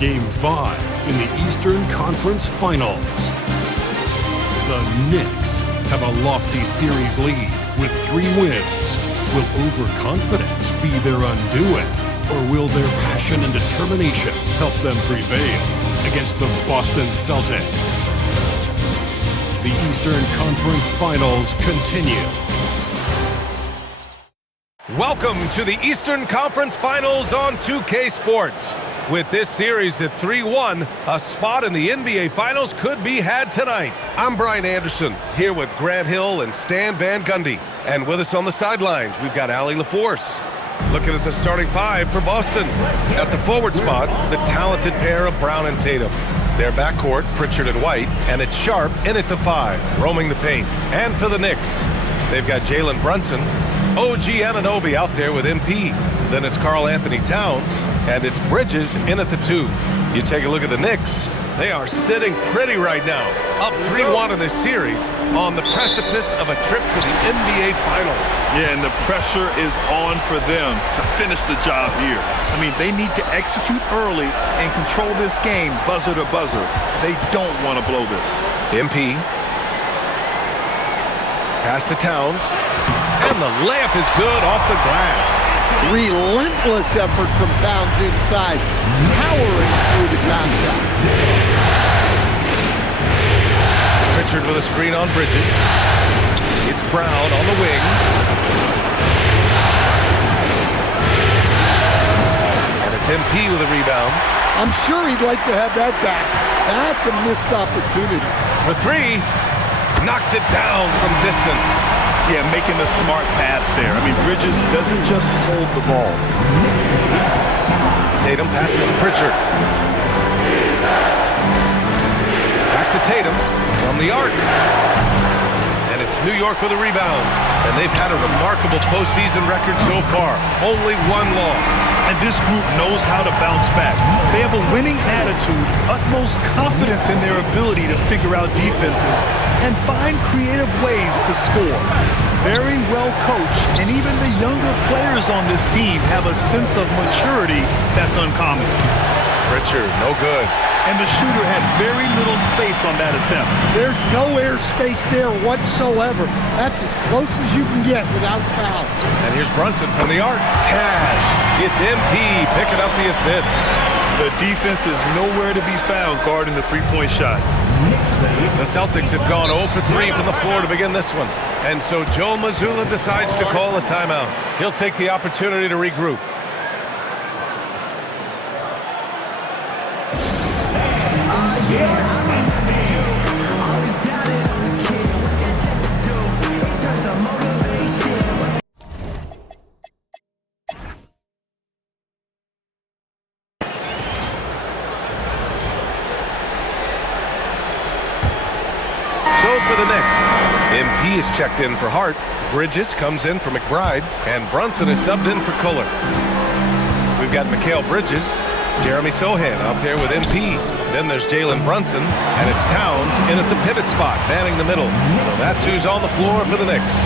Game 5 in the Eastern Conference Finals. The Knicks have a lofty series lead with 3 wins. Will overconfidence be their undoing, or will their passion and determination help them prevail against the Boston Celtics? The Eastern Conference Finals continue. Welcome to the Eastern Conference Finals on 2K Sports. With this series at 3-1, a spot in the NBA Finals could be had tonight. I'm Brian Anderson, here with Grant Hill and Stan Van Gundy. And with us on the sidelines, we've got Allie LaForce. Looking at the starting 5 for Boston. At the forward spots, the talented pair of Brown and Tatum. Their backcourt, Pritchard and White, and it's Sharp in at the 5, roaming the paint. And for the Knicks, they've got Jalen Brunson, OG Anunoby out there with MP. Then it's Karl Anthony Towns, and it's Bridges in at the 2. You take a look at the Knicks. They are sitting pretty right now, up 3-1 in this series, on the precipice of a trip to the NBA Finals. Yeah, and the pressure is on for them to finish the job here. I mean, they need to execute early and control this game buzzer to buzzer. They don't want to blow this. MP. Pass to Towns. And the layup is good off the glass. Relentless effort from Towns inside, powering through the contact. Pritchard with a screen on Bridges. It's Brown on the wing. And it's MP with a rebound. I'm sure he'd like to have that back. That's a missed opportunity. For 3, knocks it down from distance. Yeah, making the smart pass there. I mean, Bridges doesn't just hold the ball. Tatum passes to Pritchard. Back to Tatum from the arc. And it's New York with a rebound. And they've had a remarkable postseason record so far. Only 1 loss. And this group knows how to bounce back. They have a winning attitude, utmost confidence in their ability to figure out defenses and find creative ways to score. Very well coached, and even the younger players on this team have a sense of maturity that's uncommon. Pritchard, no good. And the shooter had very little space on that attempt. There's no air space there whatsoever. That's as close as you can get without foul. And here's Brunson from the arc. Cash. It's MP picking up the assist. The defense is nowhere to be found guarding the three-point shot. The Celtics have gone 0 for 3 from the floor to begin this one. And so Joe Mazzulla decides to call a timeout. He'll take the opportunity to regroup. For the Knicks, MP is checked in for Hart. Bridges comes in for McBride, and Brunson is subbed in for Kohler. We've got Mikal Bridges, Jeremy Sohan out there with MP. Then there's Jalen Brunson, and it's Towns in at the pivot spot, manning the middle. So that's who's on the floor for the Knicks.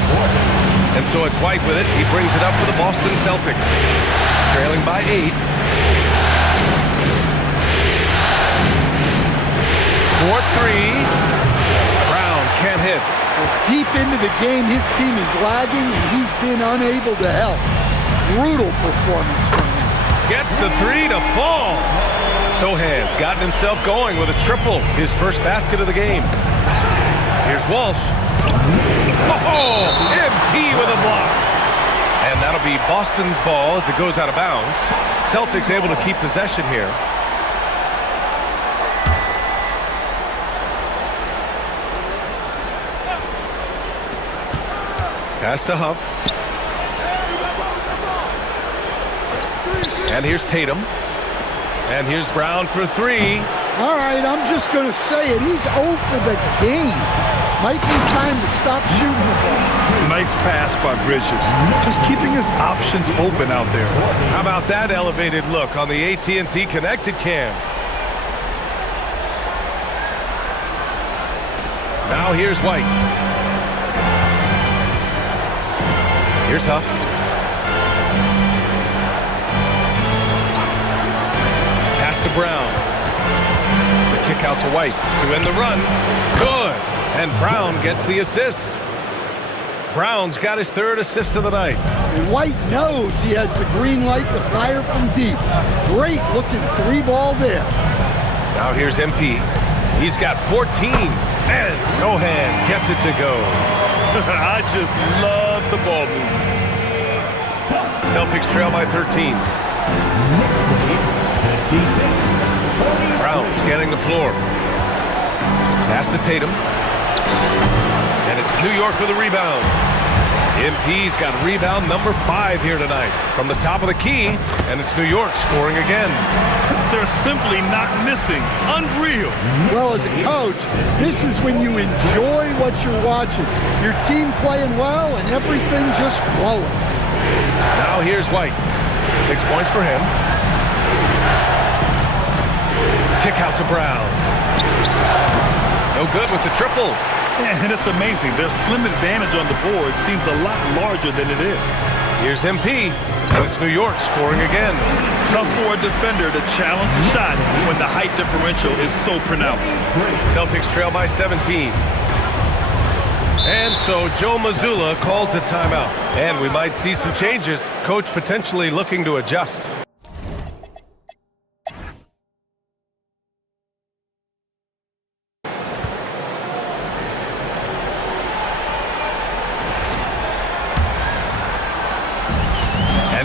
And so it's White with it. He brings it up for the Boston Celtics, trailing by 8. 4-3. Can't hit. Deep into the game, his team is lagging, and he's been unable to help. Brutal performance from him. Gets the 3 to fall. Sohan's gotten himself going with a triple, his first basket of the game. Here's Walsh. Oh, MP with a block. And that'll be Boston's ball as it goes out of bounds. Celtics able to keep possession here. Pass to Huff. And here's Tatum. And here's Brown for 3. All right, I'm just going to say it. He's 0 for the game. Might be time to stop shooting the ball. Nice pass by Bridges. Just keeping his options open out there. How about that elevated look on the AT&T Connected Cam? Now here's White. Here's Huff. Pass to Brown. out to White to end the run. Good. And Brown gets the assist. Brown's got his third assist of the night. And White knows he has the green light to fire from deep. Great looking 3-ball there. Now here's MP. He's got 14. And Sohan gets it to go. I just love the ball movement. Celtics trail by 13. Brown scanning the floor. Pass to Tatum. And it's New York with a rebound. MP's got rebound number 5 here tonight. From the top of the key, and it's New York scoring again. They're simply not missing. Unreal. Well, as a coach, this is when you enjoy what you're watching. Your team playing well and everything just flowing. Now here's White. 6 points for him. Kick out to Brown. No good with the triple. And it's amazing. Their slim advantage on the board seems a lot larger than it is. Here's MP. And it's New York scoring again. Tough for a defender to challenge the shot when the height differential is so pronounced. Celtics trail by 17. And so Joe Mazzulla calls the timeout. And we might see some changes. Coach potentially looking to adjust.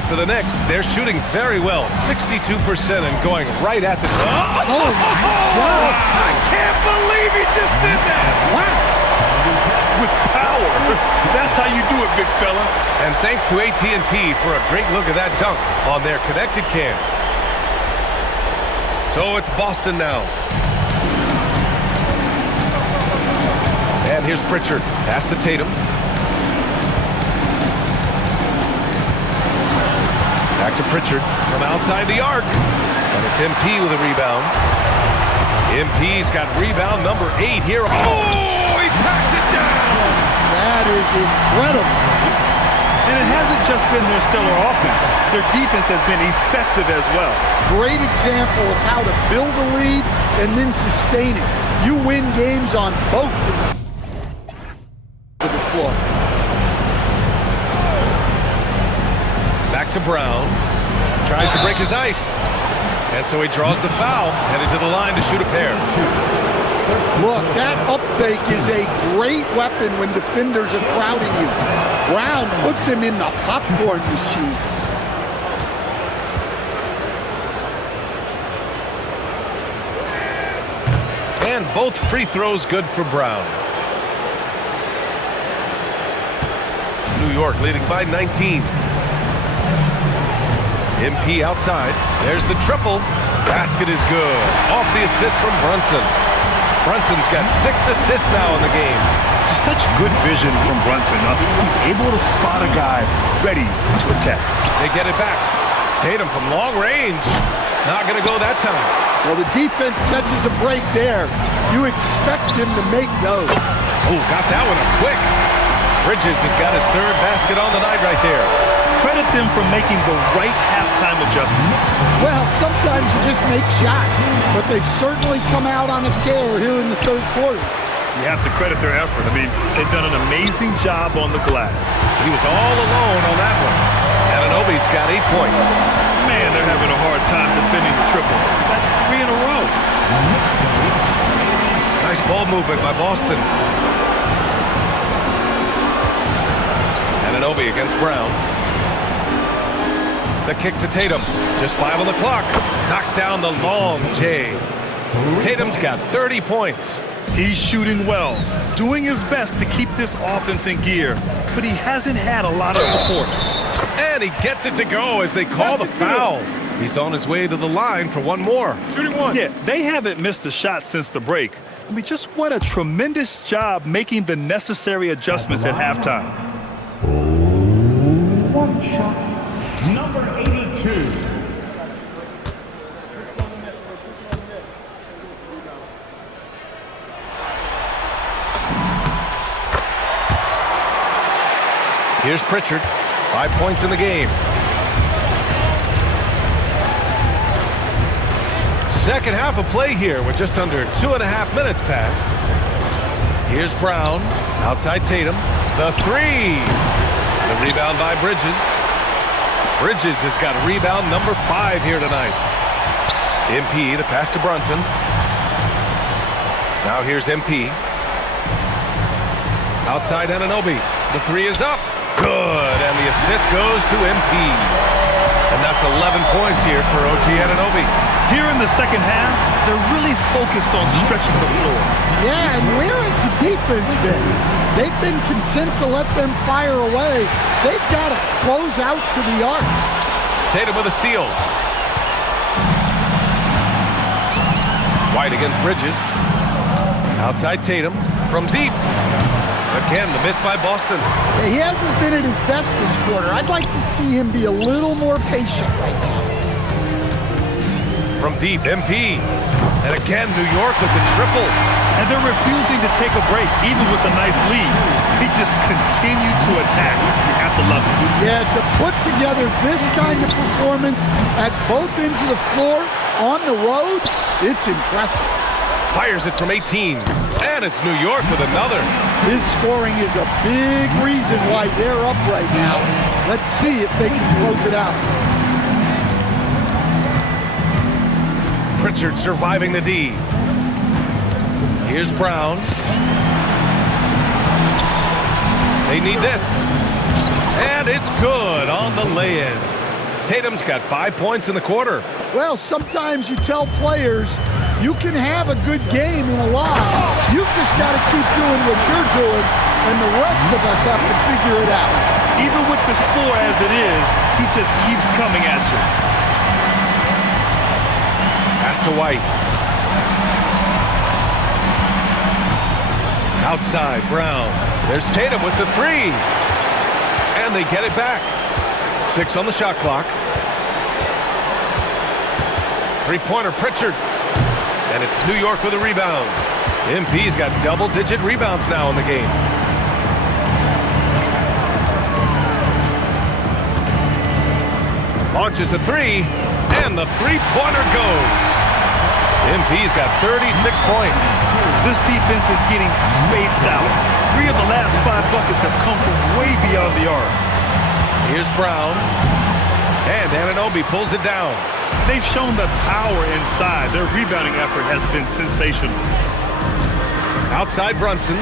For the Knicks, they're shooting very well, 62% and going right at the top. Oh, my God. I can't believe he just did that. Wow. With power. That's how you do it, big fella. And thanks to AT&T for a great look at that dunk on their connected cam. So it's Boston now. And here's Pritchard. Pass to Tatum. Back to Pritchard from outside the arc. And it's MP with a rebound. MP's got rebound number 8 here. Oh, he packs it down. That is incredible. And it hasn't just been their stellar offense. Their defense has been effective as well. Great example of how to build a lead and then sustain it. You win games on both ends of the floor. Back to Brown. Tries to break his ice. And so he draws the foul, headed to the line to shoot a pair. Look, that up fake is a great weapon when defenders are crowding you. Brown puts him in the popcorn machine. And both free throws good for Brown. New York leading by 19. MP outside. There's the triple. Basket is good. Off the assist from Brunson. Brunson's got 6 assists now in the game. Such good vision from Brunson. He's able to spot a guy ready to attack. They get it back. Tatum from long range. Not going to go that time. Well, the defense catches a break there. You expect him to make those. Oh, got that one up quick. Bridges has got his 3rd basket on the night right there. Credit them for making the right halftime adjustments. Well, sometimes you just make shots, but they've certainly come out on a tear here in the 3rd quarter. You have to credit their effort. I mean, they've done an amazing job on the glass. He was all alone on that one. Anunoby's got 8 points. Man, they're having a hard time defending the triple. That's 3 in a row. Nice ball movement by Boston. Anunoby against Brown. The kick to Tatum. Just 5 on the clock. Knocks down the long J. Tatum's got 30 points. He's shooting well, doing his best to keep this offense in gear, but he hasn't had a lot of support. And he gets it to go as they call the foul. He's on his way to the line for one more. Shooting one. Yeah, they haven't missed a shot since the break. I mean, just what a tremendous job making the necessary adjustments at halftime. One shot. Number 82. Here's Pritchard. 5 points in the game. Second half of play here with just under 2.5 minutes passed. Here's Brown, outside Tatum. The three. The rebound by Bridges. Bridges has got rebound number 5 here tonight. MP, the pass to Brunson. Now here's MP. Outside Anunoby. The three is up. Good, and the assist goes to MP. And that's 11 points here for OG Anunoby. Here in the second half, they're really focused on stretching the floor. Yeah, and where has the defense been? They've been content to let them fire away. They've got to close out to the arc. Tatum with a steal. White against Bridges. Outside Tatum from deep. Again, the miss by Boston. He hasn't been at his best this quarter. I'd like to see him be a little more patient right now. From deep, MP. And again, New York with the triple. And they're refusing to take a break, even with a nice lead. They just continue to attack. You have to love it. Yeah, to put together this kind of performance at both ends of the floor on the road, it's impressive. Fires it from 18. And it's New York with another. His scoring is a big reason why they're up right now. Let's see if they can close it out. Pritchard surviving the D. Here's Brown. They need this. And it's good on the lay-in. Tatum's got 5 points in the quarter. Well, sometimes you tell players you can have a good game in a loss. You've just got to keep doing what you're doing, and the rest of us have to figure it out. Even with the score as it is, he just keeps coming at you. Pass to White. Outside, Brown. There's Tatum with the three. And they get it back. 6 on the shot clock. Three-pointer, Pritchard. And it's New York with a rebound. MP's got double-digit rebounds now in the game. Launches a three, and the three-pointer goes. MP's got 36 points. This defense is getting spaced out. 3 of the last 5 buckets have come from way beyond the arc. Here's Brown. And Anunoby pulls it down. They've shown the power inside. Their rebounding effort has been sensational. Outside Brunson.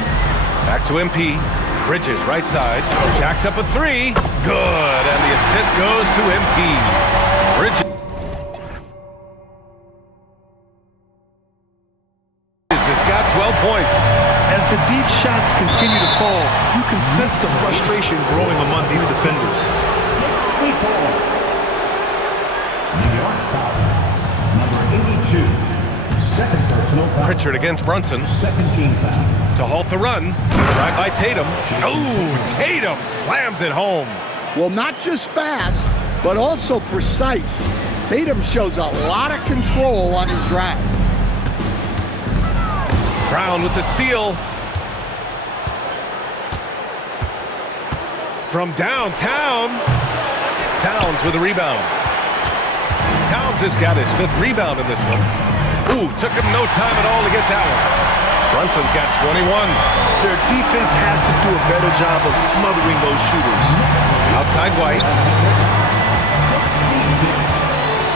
Back to MP. Bridges, right side. Jacks up a three. Good. And the assist goes to MP. Bridges has got 12 points. As the deep shots continue to fall, you can sense the frustration growing among these defenders. 64. New York foul. Number 82. Second personal foul. Pritchard against Brunson. Second team foul. To halt the run. Drive by Tatum. Oh, Tatum slams it home. Well, not just fast, but also precise. Tatum shows a lot of control on his drive. Brown with the steal. From downtown. Towns with a rebound. Towns has got his 5th rebound in this one. Ooh, took him no time at all to get that one. Brunson's got 21. Their defense has to do a better job of smothering those shooters. Outside White.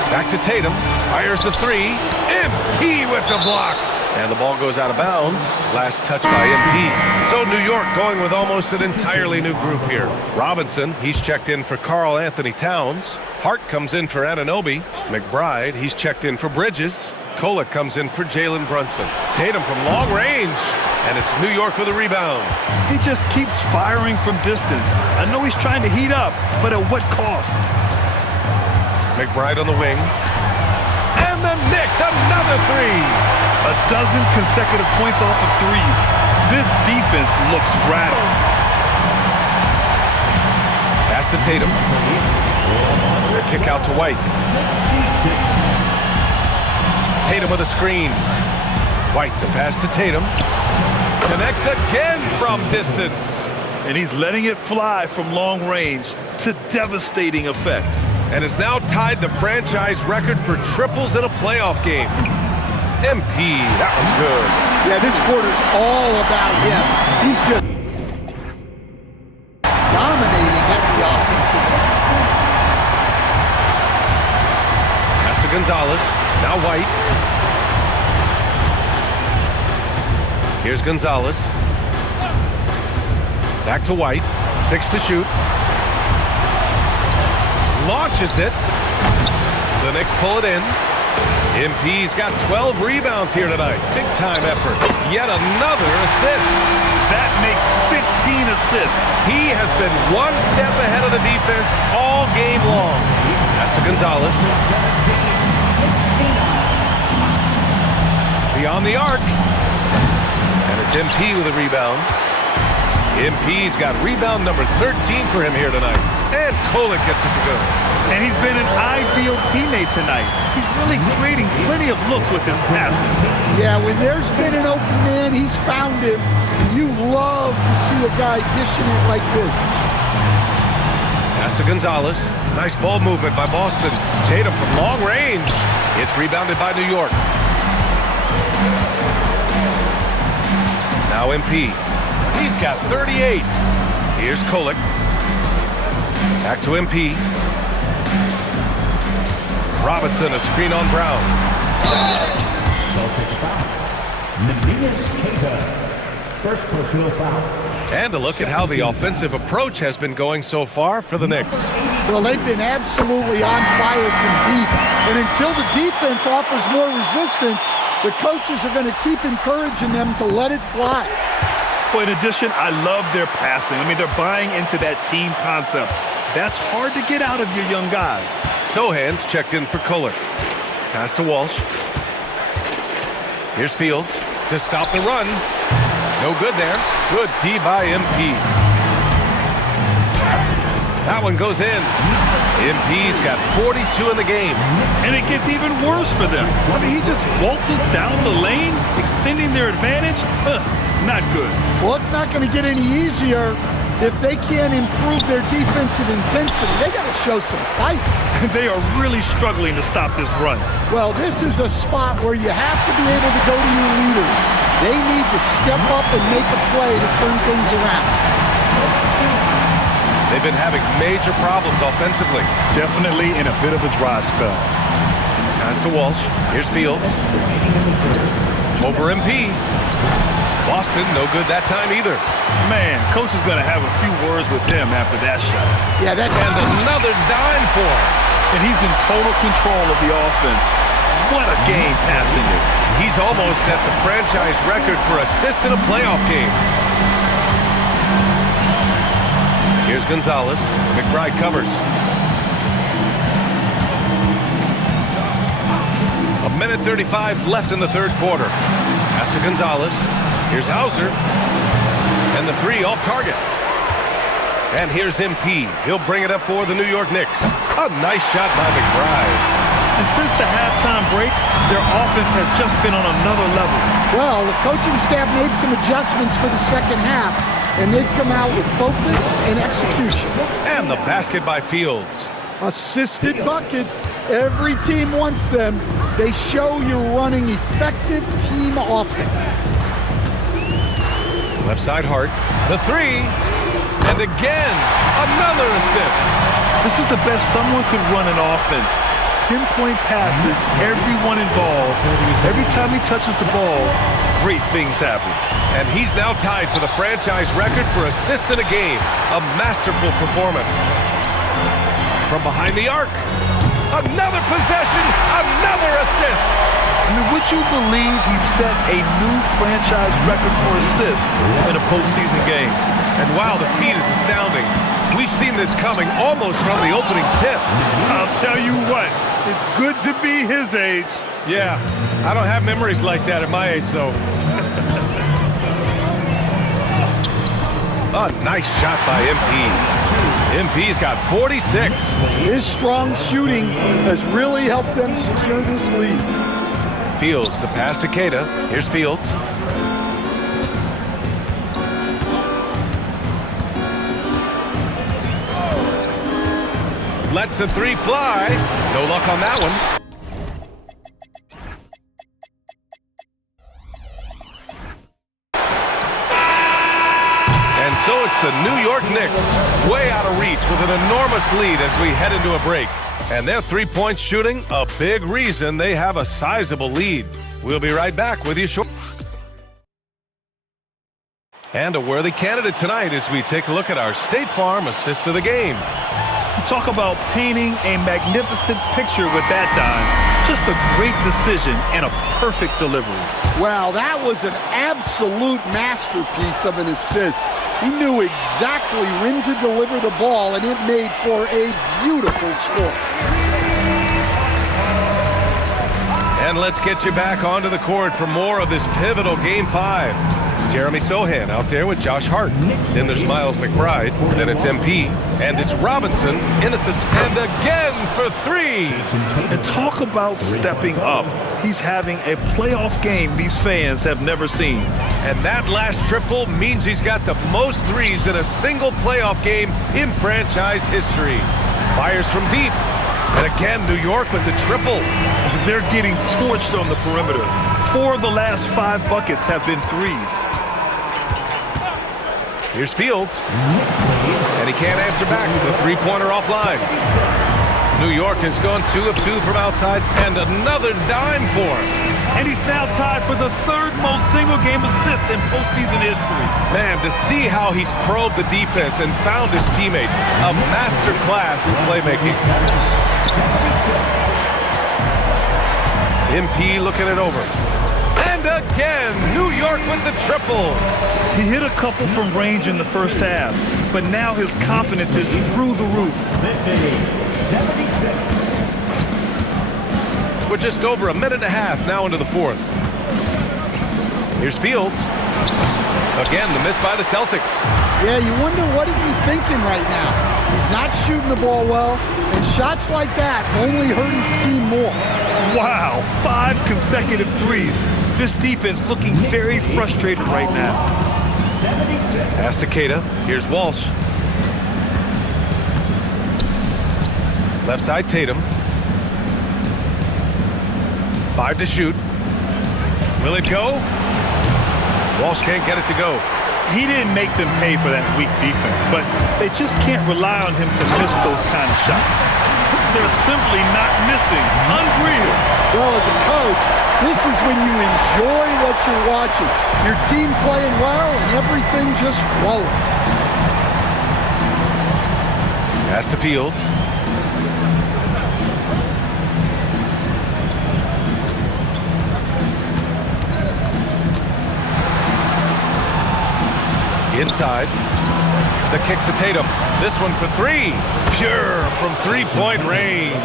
Back to Tatum. Fires the three. MP with the block. And the ball goes out of bounds. Last touch by MP. So New York going with almost an entirely new group here. Robinson, he's checked in for Karl Anthony Towns. Hart comes in for Anunoby. McBride, he's checked in for Bridges. Kolek comes in for Jalen Brunson. Tatum from long range. And it's New York with a rebound. He just keeps firing from distance. I know he's trying to heat up, but at what cost? McBride on the wing. And the Knicks, another three. A dozen consecutive points off of threes. This defense looks rattled. Pass to Tatum. A kick out to White. Tatum with a screen. White, the pass to Tatum. Connects again from distance. And he's letting it fly from long range to devastating effect. and has now tied the franchise record for triples in a playoff game. MP, that was good. Yeah, this quarter's all about him. He's just dominating at the offensive end. Pass to Gonzalez. Now White. Here's Gonzalez. Back to White. 6 to shoot. Launches it. The Knicks pull it in. MP's got 12 rebounds here tonight. Big time effort. Yet another assist. That makes 15 assists. He has been one step ahead of the defense all game long. Pass to Gonzalez. Beyond the arc. And it's MP with a rebound. MP's got rebound number 13 for him here tonight. And Kolek gets it to go. And he's been an ideal teammate tonight. He's really creating plenty of looks with his passes. Yeah, when there's been an open man, he's found him. You love to see a guy dishing it like this. Pass to Gonzalez. Nice ball movement by Boston. Tatum from long range. It's rebounded by New York. Now MP. He's got 38. Here's Kolek. Back to MP. Robinson, a screen on Brown. Celtics foul. Neemias Queta. First personal foul. And a look at how the offensive approach has been going so far for the Knicks. Well, they've been absolutely on fire from deep. And until the defense offers more resistance, the coaches are going to keep encouraging them to let it fly. But in addition, I love their passing. I mean, they're buying into that team concept. That's hard to get out of your young guys. Sohan's checked in for Kolek. Pass to Walsh. Here's Fields to stop the run. No good there. Good D by MP. That one goes in. MP's got 42 in the game. And it gets even worse for them. I mean, he just waltzes down the lane, extending their advantage. Not good. Well, it's not going to get any easier if they can't improve their defensive intensity. They got to show some fight. They are really struggling to stop this run. Well, this is a spot where you have to be able to go to your leaders. They need to step up and make a play to turn things around. They've been having major problems offensively. Definitely in a bit of a dry spell. Pass to Walsh. Here's Fields. Over MP. Boston, no good that time either. Man, coach is going to have a few words with him after that shot. Yeah, that And another dime for him. And he's in total control of the offense. What a game passing it. He's almost at the franchise record for assists in a playoff game. Here's Gonzalez. McBride covers. A minute 35 left in the third quarter. Pass to Gonzalez. Here's Hauser. And the three off target. And here's MP. He'll bring it up for the New York Knicks. A nice shot by McBride. And since the halftime break, their offense has just been on another level. Well, the coaching staff made some adjustments for the second half, and they've come out with focus and execution. And the basket by Fields. Assisted buckets. Every team wants them. They show you're running effective team offense. Left side Hart. The three. And again, another assist. This is the best someone could run an offense. Pinpoint passes, everyone involved. Every time he touches the ball, great things happen. And he's now tied for the franchise record for assists in a game. A masterful performance. From behind the arc. Another possession, another assist. I mean, would you believe he set a new franchise record for assists in a postseason game? And wow, the feat is astounding. We've seen this coming almost from the opening tip. I'll tell you what, it's good to be his age. Yeah, I don't have memories like that at my age, though. A nice shot by MP. MP's got 46. His strong shooting has really helped them secure this lead. Fields, the pass to Queta. Here's Fields. Lets the three fly. No luck on that one. And so it's the New York Knicks, way out of reach with an enormous lead as we head into a break. And their three-point shooting, a big reason they have a sizable lead. We'll be right back with you shortly. And a worthy candidate tonight as we take a look at our State Farm assist of the game. Talk about painting a magnificent picture with that dime. Just a great decision and a perfect delivery. Wow, that was an absolute masterpiece of an assist. He knew exactly when to deliver the ball, and it made for a beautiful score. And let's get you back onto the court for more of this pivotal Game 5. Jeremy Sohan out there with Josh Hart. Then there's Miles McBride. Then it's MP. And it's Robinson in at the stand again for three. And talk about stepping up. He's having a playoff game these fans have never seen. And that last triple means he's got the most threes in a single playoff game in franchise history. Fires from deep. And again, New York with the triple. They're getting torched on the perimeter. 4 of the last 5 buckets have been threes. Here's Fields. And he can't answer back. The three-pointer offline. New York has gone 2 of 2 from outside and another dime for him. And he's now tied for the 3rd most single-game assist in postseason history. Man, to see how he's probed the defense and found his teammates, a master class in playmaking. MP looking it over. And again, New York with the triple. He hit a couple from range in the first half, but now his confidence is through the roof. 76. We're just over a minute and a half now into the 4th. Here's Fields. Again, the miss by the Celtics. Yeah, you wonder what is he thinking right now. He's not shooting the ball well, and shots like that only hurt his team more. Wow, 5 consecutive threes. This defense looking very frustrated right now. Pass to Queta. Here's Walsh. Left side Tatum. 5 to shoot. Will it go? Walsh can't get it to go. He didn't make them pay for that weak defense, but they just can't rely on him to miss those kind of shots. They're simply not missing. Unreal. Well, as a coach, this is when you enjoy what you're watching. Your team playing well and everything just flowing. Pass to Fields. Inside. The kick to Tatum. This one for 3. Pure from three-point range.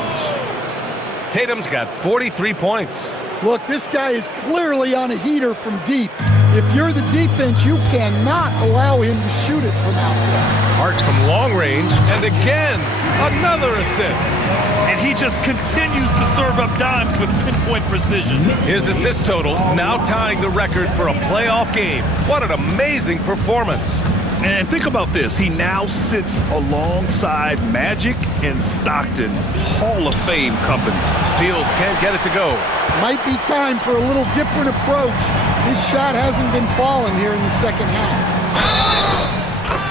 Tatum's got 43 points. Look, this guy is clearly on a heater from deep. If you're the defense, you cannot allow him to shoot it from out there. Hart from long range, and again, another assist. And he just continues to serve up dimes with pinpoint precision. His assist total now tying the record for a playoff game. What an amazing performance. And think about this. He now sits alongside Magic and Stockton, Hall of Fame company. Fields can't get it to go. Might be time for a little different approach. His shot hasn't been falling here in the second half.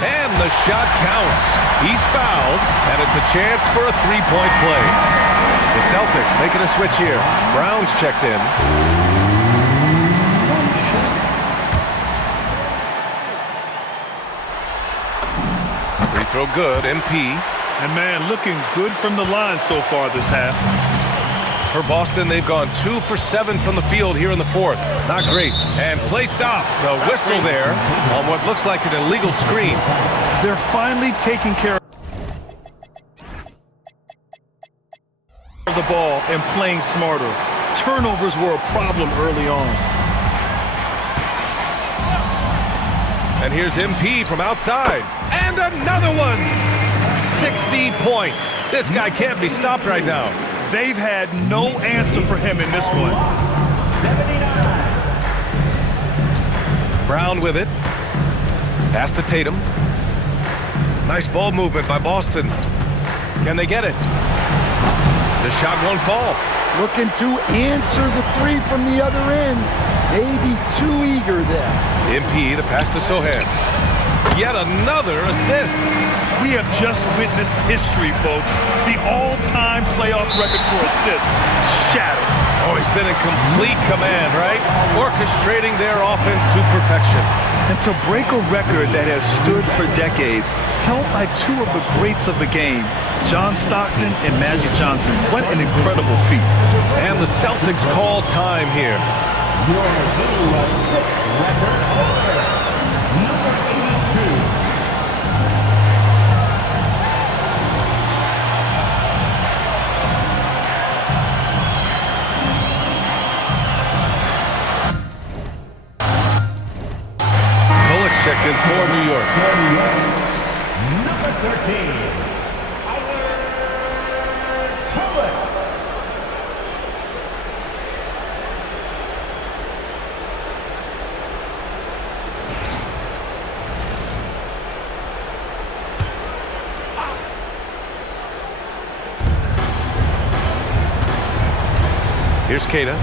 And the shot counts. He's fouled, and it's a chance for a three-point play. The Celtics making a switch here. Brown's checked in. Free throw good, MP. And man, looking good from the line so far this half. For Boston, they've gone 2 for 7 from the field here in the 4th. Not great. And play stops. A whistle there on what looks like an illegal screen. They're finally taking care of the ball and playing smarter. Turnovers were a problem early on. And here's MP from outside. And another one! 60 points. This guy can't be stopped right now. They've had no answer for him in this one. 79. Brown with it. Pass to Tatum. Nice ball movement by Boston. Can they get it? The shot won't fall. Looking to answer the three from the other end. Maybe too eager there. MP, the pass to Sohan. Yet another assist. We have just witnessed history, folks. The all-time playoff record for assists shattered. Oh, he's been in complete command, right? Orchestrating their offense to perfection. And to break a record that has stood for decades, held by two of the greats of the game, John Stockton and Magic Johnson. What an incredible feat. And the Celtics call time here. Your new sixth record holder, number 82. Bullock's checked in for New York. Number 13. Here's Queta.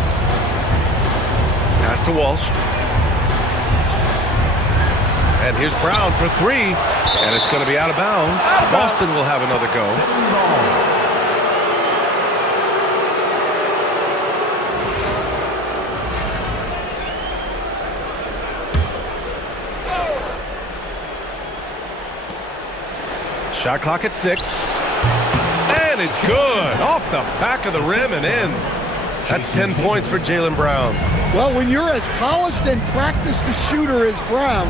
Pass to Walsh. And here's Brown for three. And it's going to be out of bounds. Boston will have another go. Shot clock at 6. And it's good. Off the back of the rim and in. That's 10 points for Jaylen Brown. Well, when you're as polished and practiced a shooter as Brown,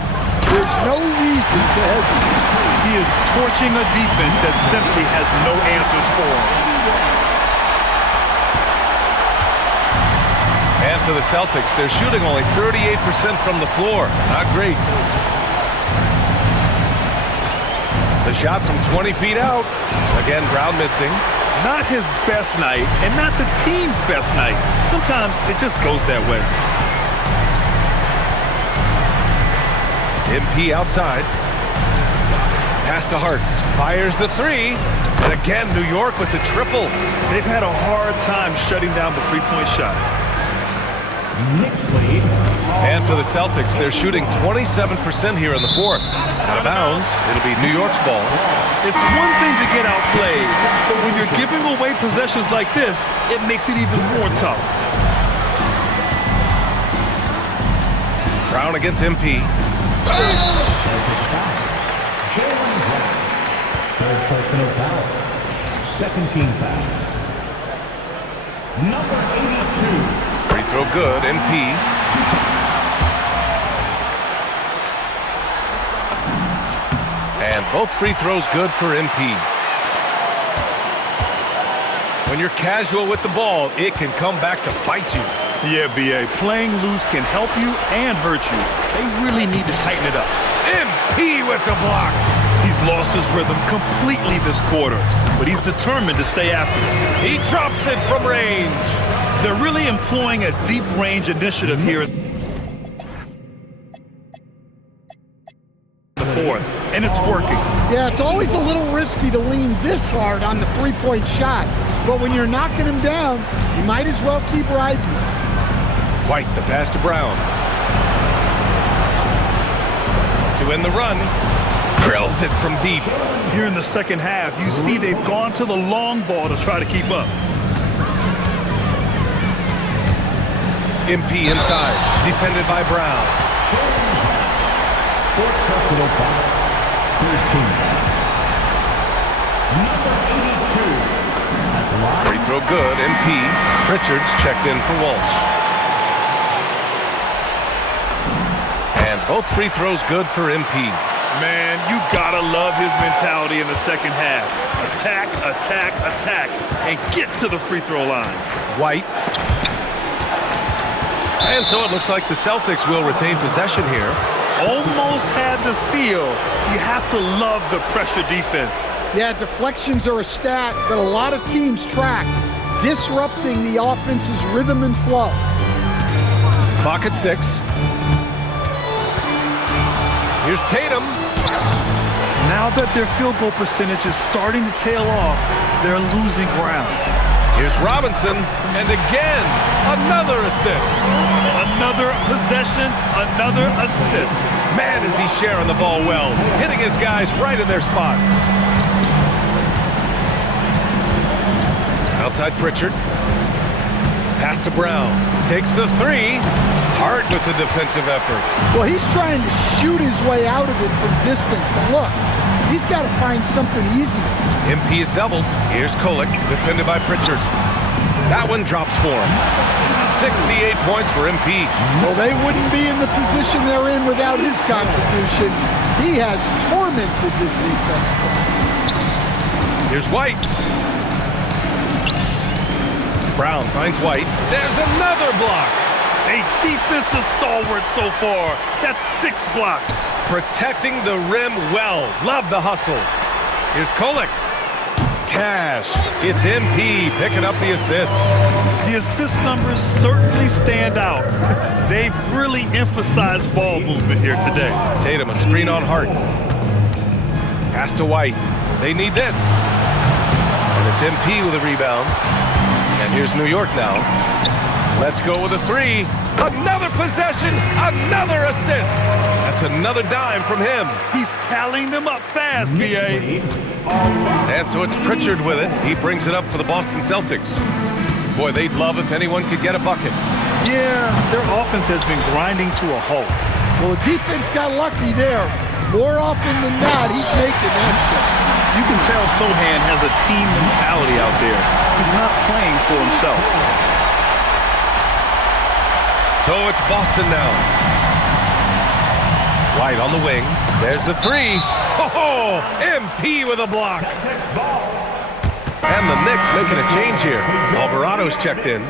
there's no reason to hesitate. He is torching a defense that simply has no answers for him. And for the Celtics, they're shooting only 38% from the floor. Not great. The shot from 20 feet out. Again, Brown missing. Not his best night, and not the team's best night. Sometimes it just goes that way. MP outside. Pass to Hart. Fires the three. And again, New York with the triple. They've had a hard time shutting down the three-point shot. Knicks lead. And for the Celtics, they're shooting 27% here in the fourth. Out of bounds, it'll be New York's ball. It's one thing to get outplayed, but when you're giving away possessions like this, it makes it even more tough. Brown against MP. Jaylen Brown. Third personal foul. Second team foul. Number 82. Free throw good, MP. And both free throws good for MP. When you're casual with the ball, it can come back to bite you. Yeah, B.A., playing loose can help you and hurt you. They really need to tighten it up. MP with the block. He's lost his rhythm completely this quarter, but he's determined to stay after it. He drops it from range. They're really employing a deep range initiative here in the fourth, and it's working. Yeah, it's always a little risky to lean this hard on the three-point shot, but when you're knocking him down, you might as well keep riding. White, the pass to Brown. To end the run. Drills it from deep. Here in the second half, you see they've gone to the long ball to try to keep up. MP inside, defended by Brown. Fourth personal foul. 13. Number 82. At the line. Free throw good, MP. Pritchard's checked in for Walsh. And both free throws good for MP. Man, you gotta love his mentality in the second half. Attack, attack, attack, and get to the free throw line. White. And so it looks like the Celtics will retain possession here. Almost had the steal. You have to love the pressure defense. Yeah, deflections are a stat that a lot of teams track, disrupting the offense's rhythm and flow. Clock at 6. Here's Tatum. Now that their field goal percentage is starting to tail off, they're losing ground. Here's Robinson, and again, another assist. Another possession, another assist. Man, is he sharing the ball well, hitting his guys right in their spots. Outside Pritchard. Pass to Brown. Takes the three. Hard with the defensive effort. Well, he's trying to shoot his way out of it from distance, but look, he's got to find something easier. MP is doubled. Here's Kolek, defended by Pritchard. That one drops for him. 68 points for MP. Well, they wouldn't be in the position they're in without his contribution. He has tormented this defense tonight. Here's White. Brown finds White. There's another block. A defensive stalwart so far. That's 6 blocks. Protecting the rim well. Love the hustle. Here's Kolek. Cash. It's MP picking up the assist. The assist numbers certainly stand out. They've really emphasized ball movement here today. Tatum, a screen on Hart. Pass to White. They need this. And it's MP with a rebound. And here's New York now. Let's go with a three. Another possession, another assist. That's another dime from him. He's tallying them up fast, B.A. And so it's Pritchard with it. He brings it up for the Boston Celtics. Boy, they'd love if anyone could get a bucket. Yeah, their offense has been grinding to a halt. Well, the defense got lucky there. More often than not, he's making that shot. You can tell Sohan has a team mentality out there. He's not playing for himself. So it's Boston now. White on the wing. There's the three. Oh, MP with a block. And the Knicks making a change here. Alvarado's checked in.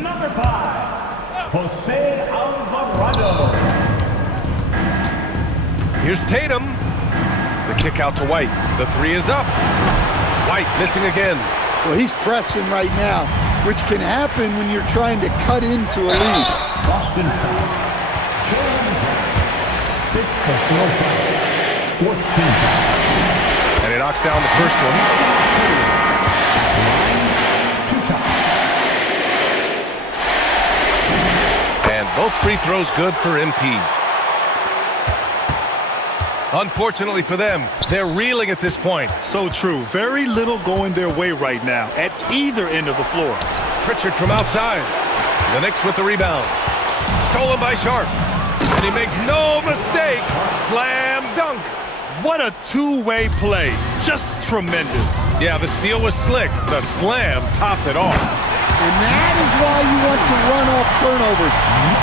Number 5, Jose Alvarado. Here's Tatum. The kick out to White. The three is up. White missing again. Well, he's pressing right now, which can happen when you're trying to cut into a lead. Boston foul. Fifth personal foul. 14th foul. And he knocks down the first one. 2 shots. And both free throws good for MP. Unfortunately for them, they're reeling at this point. So true. Very little going their way right now at either end of the floor. Pritchard from outside. The Knicks with the rebound. Stolen by Sharp. And he makes no mistake. Slam dunk. What a two-way play. Just tremendous. Yeah, the steal was slick. The slam topped it off. And that is why you want to run off turnovers.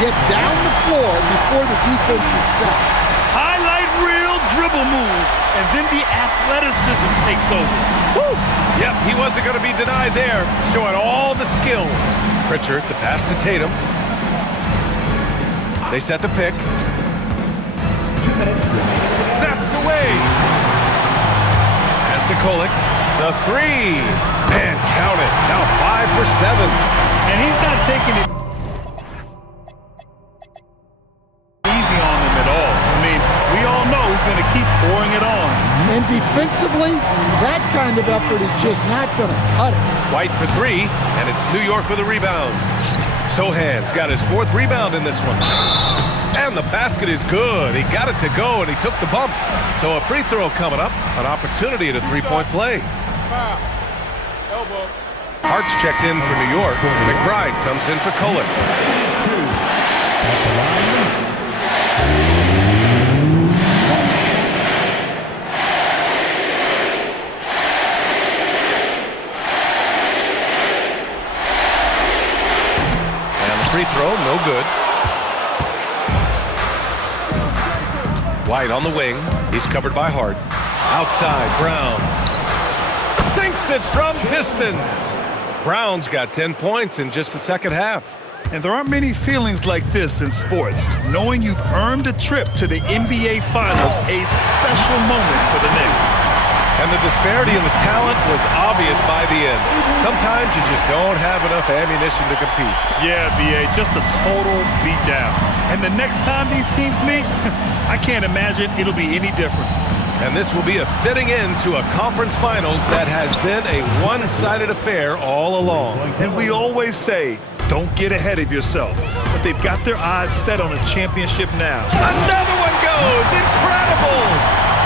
Get down the floor before the defense is set. Highlight reel dribble move, and then the athleticism takes over. Woo! Yep, he wasn't going to be denied there. Showing all the skill. Pritchard, the pass to Tatum. They set the pick. 2 minutes remaining. Snatched away. Pass to Kolek. The three. And count it. Now 5 for 7. And he's not taking it easy on them at all. I mean, we all know he's going to keep pouring it on. And defensively, that kind of effort is just not going to cut it. White for three, and it's New York with a rebound. Sohan's got his 4th rebound in this one. And the basket is good. He got it to go, and he took the bump. So a free throw coming up, an opportunity at a three-point play. Hart's checked in for New York. McBride comes in for Kolek. Free throw, no good. White on the wing. He's covered by Hart. Outside, Brown. Sinks it from distance. Brown's got 10 points in just the second half. And there aren't many feelings like this in sports. Knowing you've earned a trip to the NBA Finals, a special moment for the Knicks. And the disparity in the talent was obvious by the end. Sometimes you just don't have enough ammunition to compete. Yeah, B.A., just a total beatdown. And the next time these teams meet, I can't imagine it'll be any different. And this will be a fitting end to a conference finals that has been a one-sided affair all along. And we always say, don't get ahead of yourself. But they've got their eyes set on a championship now. Another one goes! Incredible!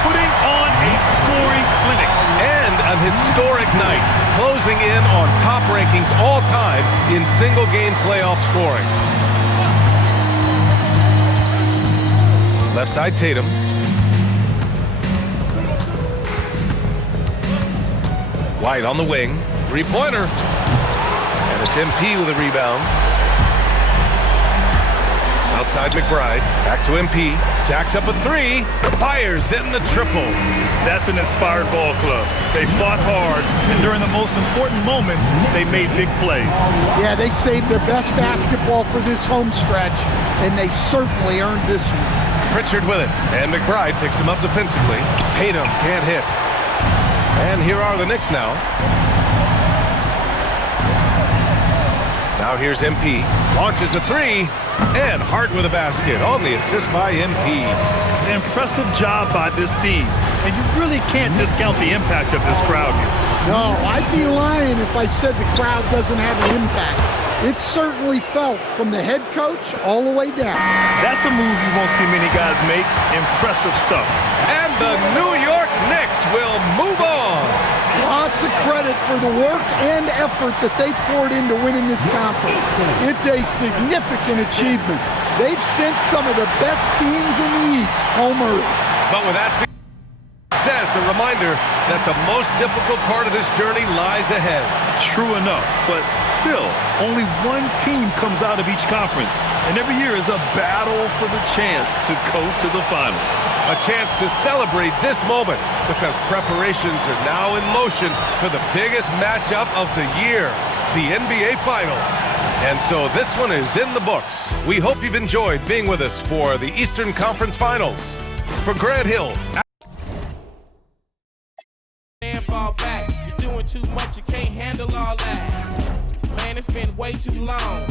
Putting on a scoring clinic. And an historic night, closing in on top rankings all time in single-game playoff scoring. Left side, Tatum. White on the wing. Three-pointer. And it's MP with a rebound. Outside McBride. Back to MP. Jacks up a three. Fires in the triple. That's an inspired ball club. They fought hard, and during the most important moments, they made big plays. Yeah, they saved their best basketball for this home stretch, and they certainly earned this one. Pritchard with it, and McBride picks him up defensively. Tatum can't hit. And here are the Knicks now. Now here's MP. Launches a three, and Hart with a basket on the assist by MP. An impressive job by this team, and you really can't discount the impact of this crowd here. No, I'd be lying if I said the crowd doesn't have an impact. It's certainly felt from the head coach all the way down. That's a move you won't see many guys make. Impressive stuff. And the New York Knicks will move on. Lots of credit for the work and effort that they poured into winning this conference. It's a significant achievement. They've sent some of the best teams in the East home early. But with that success, a reminder that the most difficult part of this journey lies ahead. True enough, but still, only one team comes out of each conference, and every year is a battle for the chance to go to the finals. A chance to celebrate this moment because preparations are now in motion for the biggest matchup of the year, the NBA Finals. And so this one is in the books. We hope you've enjoyed being with us for the Eastern Conference Finals. For Grant Hill. Fall back. You're doing too much, you can't handle all that. Man, it's been way too long.